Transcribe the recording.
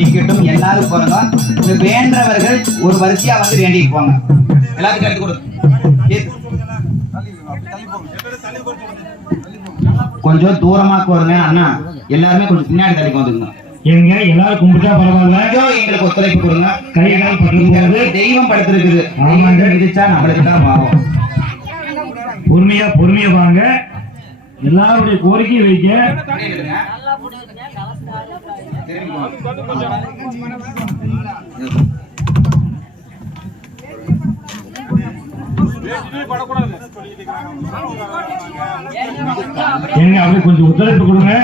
நிக்கட்டும். எல்லாரும் போறங்க. வேண்டவர்கள் ஒரு வரிசையா வந்து வேண்டிட்டு போங்க. எல்லாத்துக்கும் எடுத்து கொடு. கொஞ்சம் தூரமா போறங்க அண்ணா. எல்லாருமே கொஞ்சம் பின்னாடி தள்ளி வந்துருங்க. எங்க எல்லாரும் கும்பிட்டா பரவாயில்ல. எங்களுக்கு ஒத்துழைப்பு கொடுங்க. கைகால் படுத்து தெய்வம் படுத்திருக்குது. ஆமாங்க, மிதிச்சா நம்மளுக்கு தான் பாவம். பொறுமையா வாங்க. எல்லாருடைய கோரிக்கையை வைக்க. எங்க அப்படி கொஞ்சம் ஒத்துழைப்பு கொடுங்க.